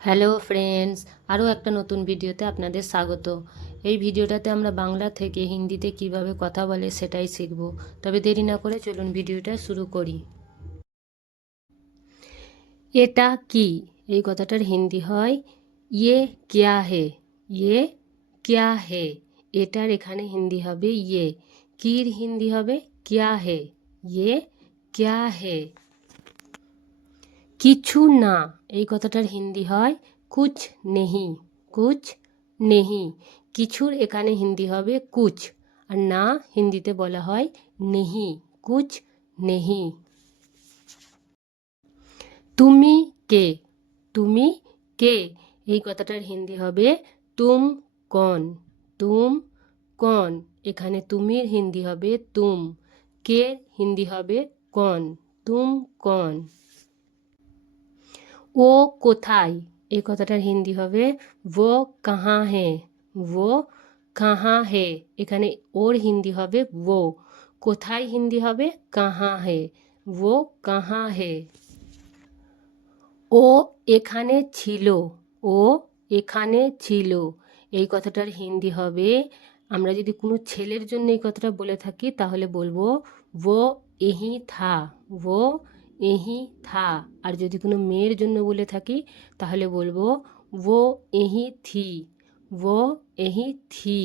Hello friends, আরও একটা নতুন ভিডিওতে আপনাদের স্বাগত। এই ভিডিওটাতে আমরা বাংলা থেকে হিন্দিতে কিভাবে কথা বলে সেটাই শিখব। তবে দেরি না করে চলুন ভিডিওটা শুরু করি। এটা কি, এই কথাটার হিন্দি হয় ইয়ে ক্যা হে। ইয়ে ক্যা হে, এটার এখানে হিন্দি হবে ইয়ে, কির হিন্দি হবে ক্যা হে। ইয়ে ক্যা হে। কিছু না, এই কথাটার হিন্দি হয় কুছ নেহি। কুছ নেহি, কিছুর এখানে হিন্দি হবে কুছ, আর না হিন্দিতে বলা হয় নেহি। কুছ নেহি। তুমি কে। তুমি কে, এই কথাটার হিন্দি হবে তুম কন। তুম কন, এখানে তুমির হিন্দি হবে তুম, কে হিন্দি হবে কন। তুম কন। ও কোথায়, এই কথাটার হিন্দি হবে वो कहाँ है। वो कहाँ है, এখানে ওর হিন্দি হবে वो, কোথায় হিন্দি হবে कहाँ है। वो कहाँ है। ও এখানে ছিল। ও এখানে ছিল, এই কথাটার হিন্দি হবে, আমরা যদি কোনো ছেলের জন্য এই কথাটা বলে থাকি তাহলে বলবো वो यहीं था। वो यहीं था। আর যদি কোনো মেয়ের জন্য বলে থাকি তাহলে বলবো वो यहीं थी। वो यहीं थी।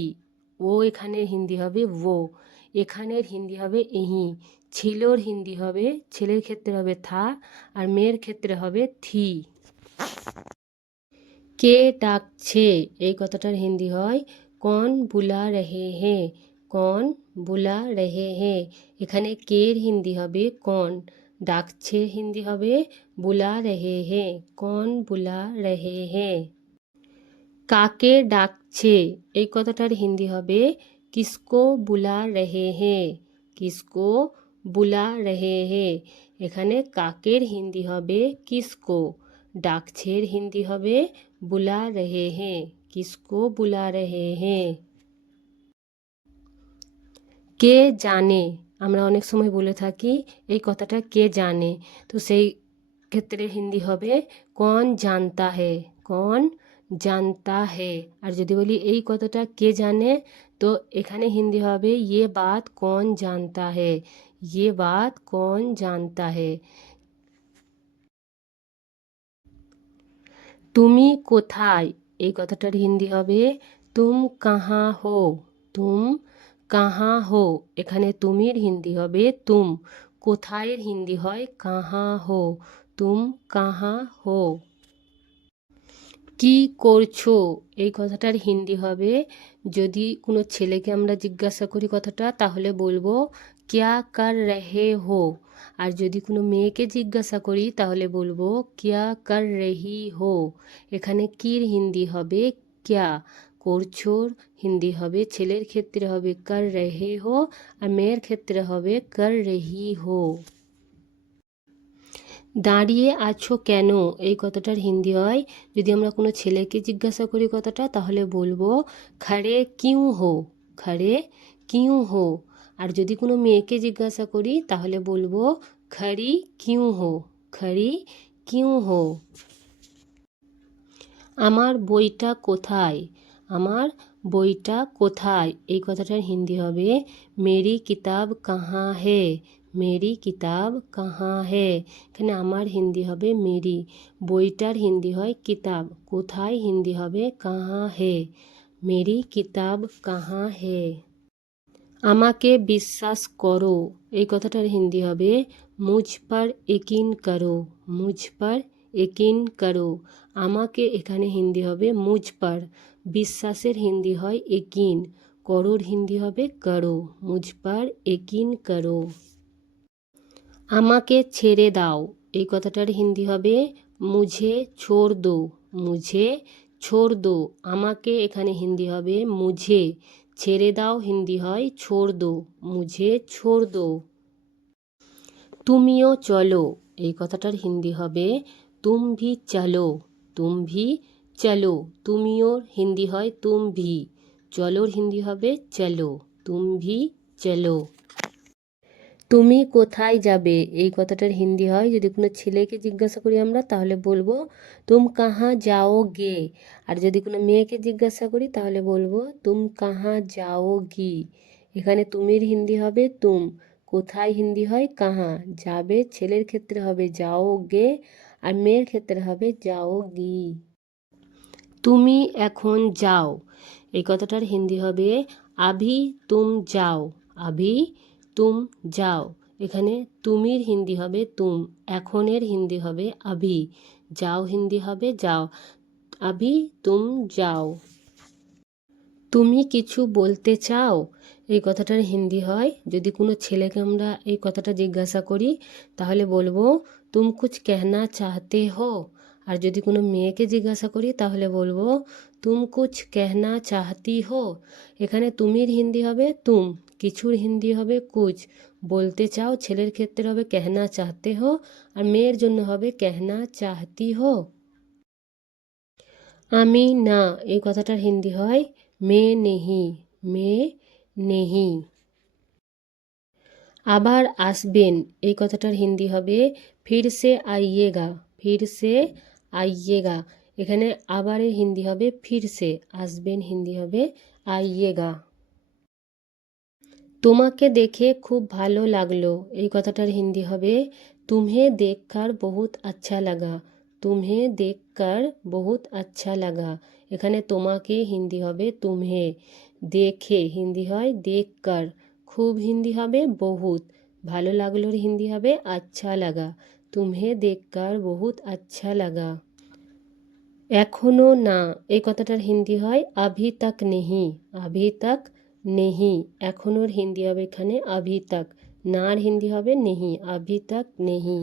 ও এখানের হিন্দি হবে वो, এখানের হিন্দি হবে यहीं, ছিলোর হিন্দি হবে, ছেলের ক্ষেত্রে হবে থা, আর মেয়ের ক্ষেত্রে হবে থি। কে ডাকছে, এই কথাটার হিন্দি হয় কন বুলা রহে হে। কন বুলা রহে হে, এখানে কের হিন্দি হবে কন, ডাকছে হিন্দি হবে বুলা রহে হে। কন বুলা রহে হে। কাকে ডাকছে, এই কথাটার হিন্দি হবে কিসকো বুলা রহে হে। কিসকো বুলা রহে হে, এখানে কাকের হিন্দি হবে কিসকো, ডাকছের হিন্দি হবে বুলা রহে হে। কিসকো বুলা রহে হে। কে জানে, আমরা অনেক সময় বলে থাকি এই কথাটা কে জানে, তো সেই ক্ষেত্রে হিন্দি হবে কন জানতা হে। কন জানতা হে। আর যদি বলি এই কথাটা কে জানে, তো এখানে হিন্দি হবে ইয়ে বাত কন জানতা হে। ইয়ে বাত কন জানতা হে। তুমি কোথায়, এই কথাটার হিন্দি হবে তুম কাহা হো। তুম কাহা হো, এখানে তুমির হিন্দি হবে তুম, কোথায়ের হিন্দি হয় কাহা হো। তুম কাহা হো। কি করছো, এই কথাটার হিন্দি হবে, যদি কোনো ছেলেকে আমরা জিজ্ঞাসা করি কথাটা তাহলে বলবো ক্যা কর রহে হো, আর যদি কোনো মেয়েকে জিজ্ঞাসা করি তাহলে বলবো ক্যা কর রহি হো। এখানে কির হিন্দি হবে ক্যা, করছোর হিন্দি হবে ছেলের ক্ষেত্রে হবে কর রহে হো, আর মেয়ের ক্ষেত্রে হবে কর রহি হো। দাঁড়িয়ে আছো কেন, এই কথাটার হিন্দি হয়, যদি আমরা কোনো ছেলেকে জিজ্ঞাসা করি কথাটা তাহলে বলবো খড়ে কিউ হো। খড়ে কিউ হো। আর যদি কোনো মেয়েকে জিজ্ঞাসা করি তাহলে বলবো খড়ি কিউ হো। খড়ি কিউ হো। আমার বইটা কোথায়। আমার বইটা কোথায়, এই কথাটার হিন্দি হবে মেরি কিতাব কাহা হে। মেরি কিতাব কাহা হে, এখানে আমার হিন্দি হবে মেরি, বইটার হিন্দি হয় কিতাব, কোথায় হিন্দি হবে কাহা হে। মেরি কিতাব কাহা হে। আমাকে বিশ্বাস করো, এই কথাটার হিন্দি হবে মুঝ পর यकीन করো। মুঝ পর यकीन করো, আমাকে এখানে হিন্দি হবে মুঝ পর, বিশ্বাসের হিন্দি হয় यकीन, করোর হিন্দি হবে করো। মুঝ পর यकीन করো। আমাকে ছেড়ে দাও, এই কথাটার হিন্দি হবে মুঝে ছোড় দো। মুঝে ছোড় দো, আমাকে এখানে হিন্দি হবে মুঝে, ছেড়ে দাও হিন্দি হয় ছোড় দো। মুঝে ছোড় দো। তুমিও চলো, এই কথাটার হিন্দি হবে তুম ভি চলো। তুম ভি চলো, তুমিও হিন্দি হয় তুম ভি, চলোর হিন্দি হবে চলো। তুম ভি চলো। তুমি কোথায় যাবে এই কথাটার হিন্দি হয়, যদি কোনো ছেলেকে জিজ্ঞাসা করি আমরা তাহলে বলবো তুম কাহা যাওগে। আর যদি কোনো মেয়েকে জিজ্ঞাসা করি তাহলে বলবো তুম কাহা যাওগি। এখানে তুমির হিন্দি হবে তুম, কোথায় হিন্দি হয় কাহা, যাবে ছেলের ক্ষেত্রে হবে যাওগে আর মেয়ের ক্ষেত্রে হবে যাওগি। তুমি এখন যাও এই কথাটার হিন্দি হবে আভি তুম যাও, আভি তুম যাও। এখানে তুমির হিন্দি হবে তুম, এখনের হিন্দি হবে আভি, যাও হিন্দি হবে যাও, আভি তুম যাও। তুমি কিছু বলতে চাও এই কথাটার হিন্দি হয়, যদি কোনো ছেলেকে আমরা এই কথাটা জিজ্ঞাসা করি তাহলে বলবো তুম কুছ কেহনা চাহতে হো। আর যদি কোনো মেয়েকে জিজ্ঞাসা করি তাহলে বলবো তুম কুছ কেহনা চাহতি হো। এখানে তুমির হিন্দি হবে তুম, কিছুর হিন্দি হবে কুছ, বলতে চাও ছেলের ক্ষেত্রে হবে কেহনা চাহতে হো আর মেয়ের জন্য হবে কেহনা চাহতি হো। আমি না এই কথাটার হিন্দি হয় মে নেহি, মে নেহি। আবার আসবেন এই কথাটার হিন্দি হবে ফির সে আইয়েগা, ফির সে আইয়েগা। এখানে আবারের হিন্দি হবে ফির সে, আসবেন হিন্দি হবে আইয়েগা। তোমাকে দেখে খুব ভালো লাগলো এই কথাটার হিন্দি হবে তুমহে দেখকর বহুত আচ্ছা লাগা, তুমহে দেখকর বহুত আচ্ছা লাগা। এখানে তোমাকে হিন্দি হবে তুমহে, দেখে হিন্দি হয় দেখকর, খুব হিন্দি হবে বহুত, ভালো লাগলোর হিন্দি হবে আচ্ছা লাগা, তুমহে দেখকর বহুত আচ্ছা লাগা। এখনো না এই কথাটার হিন্দি হয় আভি তক নেহি, আভি তক নেহি। এখনোর হিন্দি হবে এখানে আভি তক, নার হিন্দি হবে নেহি, আভি তক নেহি।